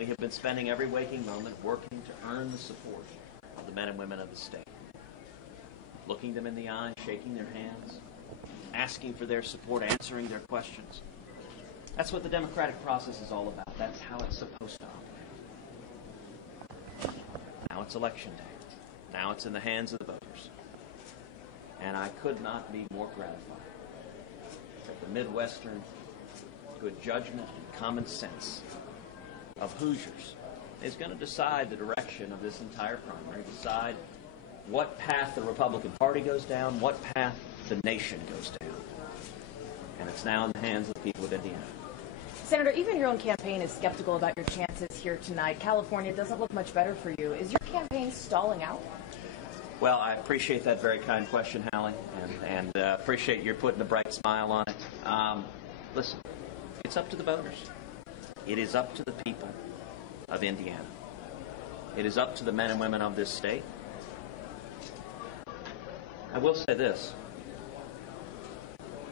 we have been spending every waking moment working to earn the support of the men and women of the state. Looking them in the eye, shaking their hands, asking for their support, answering their questions. That's what the democratic process is all about. That's how it's supposed to operate. Now it's election day. Now it's in the hands of the voters. And I could not be more gratified that the Midwestern good judgment and common sense of Hoosiers is going to decide the direction of this entire primary, decide what path the Republican Party goes down, what path the nation goes down. And it's now in the hands of the people of Indiana. Senator, even your own campaign is skeptical about your chances here tonight. California doesn't look much better for you. Is your campaign stalling out? Well, I appreciate that very kind question, Hallie, and appreciate your putting a bright smile on it. Listen, it's up to the voters. It is up to the people of Indiana. It is up to the men and women of this state. I will say this.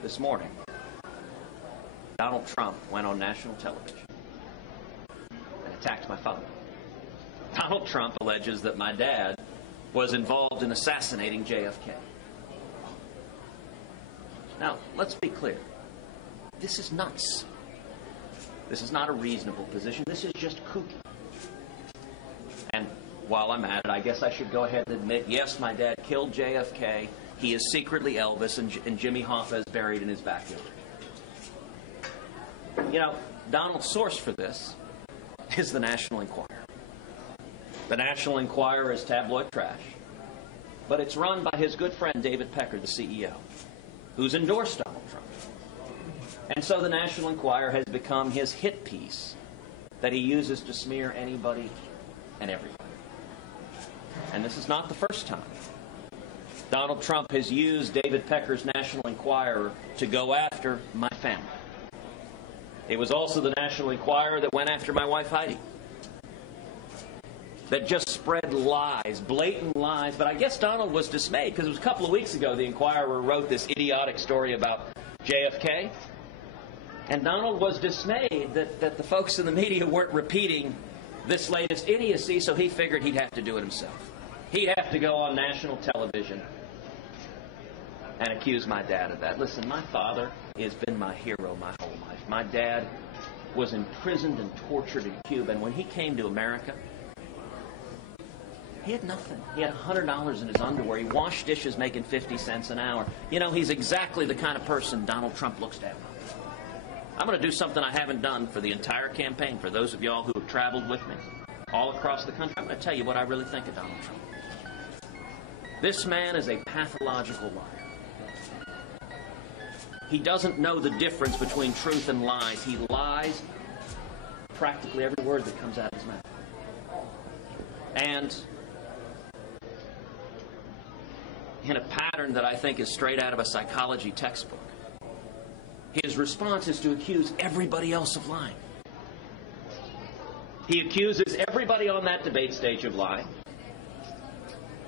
This morning, Donald Trump went on national television and attacked my father. Donald Trump alleges that my dad was involved in assassinating JFK. Now, let's be clear. This is nuts. This is not a reasonable position. This is just kooky. And while I'm at it, I guess I should go ahead and admit, yes, my dad killed JFK. He is secretly Elvis, and Jimmy Hoffa is buried in his backyard. You know, Donald's source for this is the National Enquirer. The National Enquirer is tabloid trash, but it's run by his good friend David Pecker, the CEO, who's endorsed Donald Trump. And so the National Enquirer has become his hit piece that he uses to smear anybody and everybody. And this is not the first time Donald Trump has used David Pecker's National Enquirer to go after my family. It was also the National Enquirer that went after my wife Heidi, that just spread lies, blatant lies. But I guess Donald was dismayed because it was a couple of weeks ago the Enquirer wrote this idiotic story about JFK. And Donald was dismayed that the folks in the media weren't repeating this latest idiocy, so he figured he'd have to do it himself. He'd have to go on national television and accuse my dad of that. Listen, my father has been my hero my whole life. My dad was imprisoned and tortured in Cuba, and when he came to America, he had nothing. He had $100 in his underwear. He washed dishes making 50 cents an hour. You know, he's exactly the kind of person Donald Trump looks down on. I'm going to do something I haven't done for the entire campaign. For those of y'all who have traveled with me all across the country, I'm going to tell you what I really think of Donald Trump. This man is a pathological liar. He doesn't know the difference between truth and lies. He lies practically every word that comes out of his mouth. And in a pattern that I think is straight out of a psychology textbook, his response is to accuse everybody else of lying. He accuses everybody on that debate stage of lying.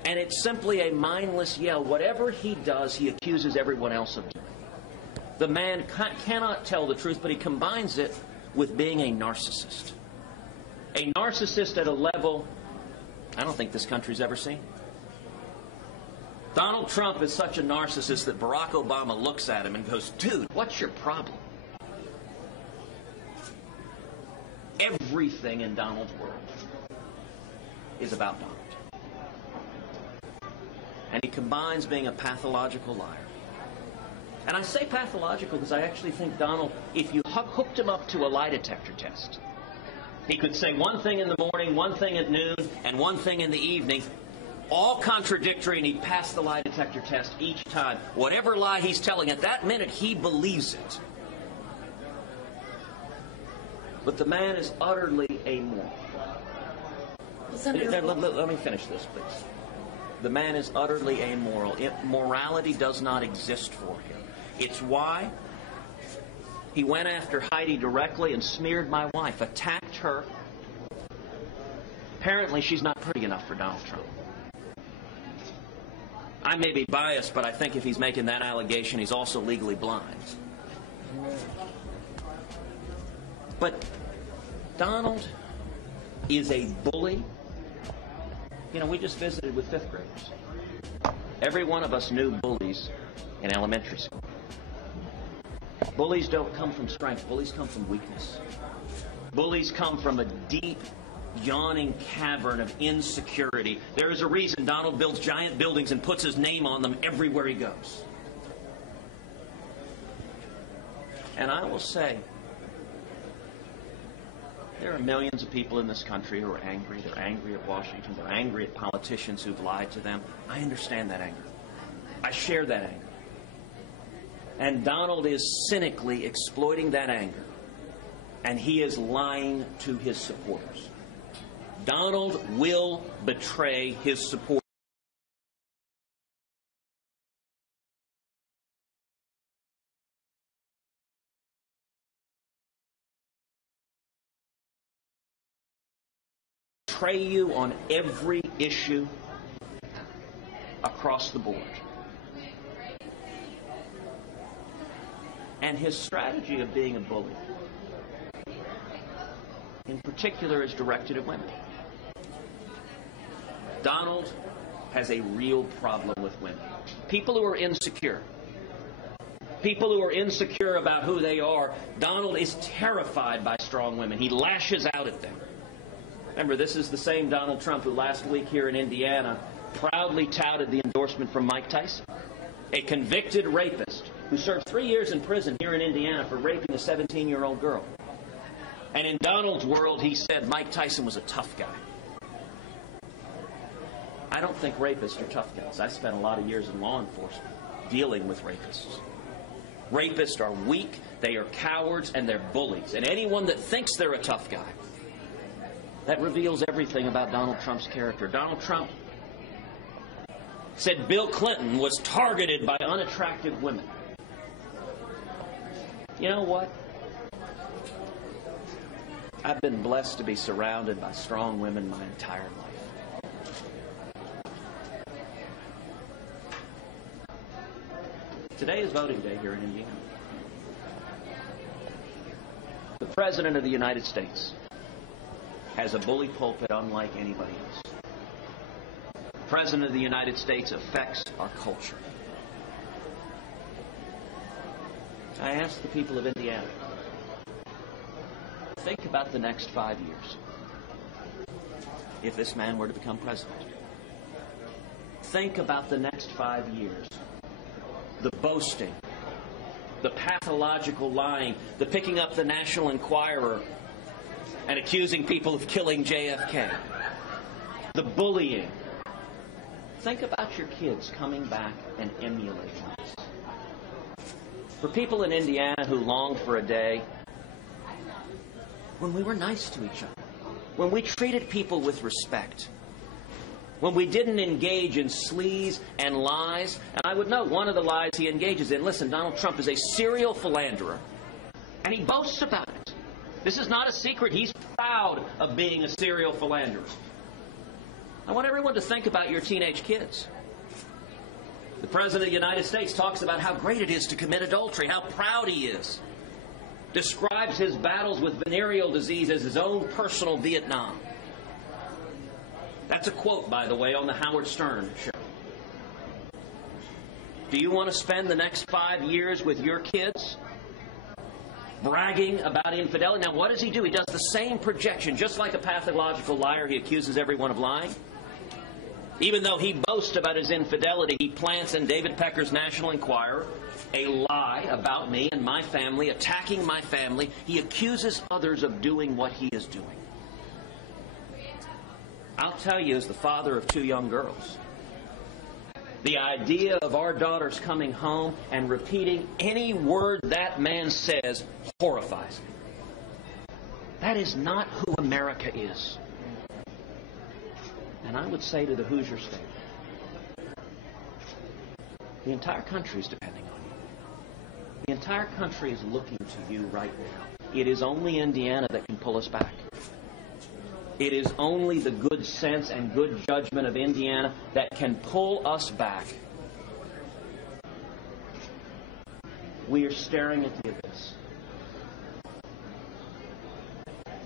And it's simply a mindless yell. Whatever he does, he accuses everyone else of doing. The man cannot tell the truth, but he combines it with being a narcissist. A narcissist at a level I don't think this country's ever seen. Donald Trump is such a narcissist that Barack Obama looks at him and goes, "Dude, what's your problem?" Everything in Donald's world is about Donald. And he combines being a pathological liar. And I say pathological because I actually think Donald, if you hooked him up to a lie detector test, he could say one thing in the morning, one thing at noon, and one thing in the evening, all contradictory, and he'd pass the lie detector test each time. Whatever lie he's telling at that minute, he believes it. But the man is utterly amoral. Let me finish this, please. The man is utterly amoral. Morality does not exist for him. It's why he went after Heidi directly and smeared my wife, attacked her. Apparently, she's not pretty enough for Donald Trump. I may be biased, but I think if he's making that allegation, he's also legally blind. But Donald is a bully. You know, we just visited with fifth graders. Every one of us knew bullies in elementary school. Bullies don't come from strength. Bullies come from weakness. Bullies come from a deep, yawning cavern of insecurity. There is a reason Donald builds giant buildings and puts his name on them everywhere he goes. And I will say, there are millions of people in this country who are angry. They're angry at Washington. They're angry at politicians who've lied to them. I understand that anger. I share that anger. And Donald is cynically exploiting that anger. And he is lying to his supporters. Donald will betray his supporters. Betray you on every issue across the board. And his strategy of being a bully, in particular, is directed at women. Donald has a real problem with women. People who are insecure. People who are insecure about who they are. Donald is terrified by strong women. He lashes out at them. Remember, this is the same Donald Trump who last week here in Indiana proudly touted the endorsement from Mike Tyson, a convicted rapist who served 3 years in prison here in Indiana for raping a 17-year-old girl. And in Donald's world, he said Mike Tyson was a tough guy. I don't think rapists are tough guys. I spent a lot of years in law enforcement dealing with rapists. Rapists are weak, they are cowards, and they're bullies. And anyone that thinks they're a tough guy, that reveals everything about Donald Trump's character. Donald Trump said Bill Clinton was targeted by unattractive women. You know what? I've been blessed to be surrounded by strong women my entire life. Today is voting day here in Indiana. The President of the United States has a bully pulpit unlike anybody else. The President of the United States affects our culture. I ask the people of Indiana, think about the next 5 years. If this man were to become president. Think about the next 5 years. The boasting, the pathological lying, the picking up the National Enquirer and accusing people of killing JFK, the bullying. Think about your kids coming back and emulating this. For people in Indiana who longed for a day when we were nice to each other, when we treated people with respect, when we didn't engage in sleaze and lies. And I would note one of the lies he engages in. Listen, Donald Trump is a serial philanderer, and he boasts about it. This is not a secret. He's proud of being a serial philanderer. I want everyone to think about your teenage kids. The President of the United States talks about how great it is to commit adultery, how proud he is. Describes his battles with venereal disease as his own personal Vietnam. That's a quote, by the way, on the Howard Stern show. Do you want to spend the next 5 years with your kids bragging about infidelity? Now, what does he do? He does the same projection. Just like a pathological liar, he accuses everyone of lying. Even though he boasts about his infidelity, he plants in David Pecker's National Enquirer a lie about me and my family, attacking my family. He accuses others of doing what he is doing. I'll tell you, as the father of 2 young girls, the idea of our daughters coming home and repeating any word that man says horrifies me. That is not who America is. And I would say to the Hoosier State, the entire country is depending on you. The entire country is looking to you right now. It is only Indiana that can pull us back. It is only the good sense and good judgment of Indiana that can pull us back. We are staring at the abyss.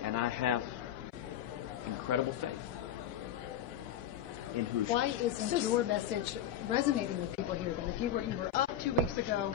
And I have incredible faith in who Why isn't your message resonating with people here then? If you were up 2 weeks ago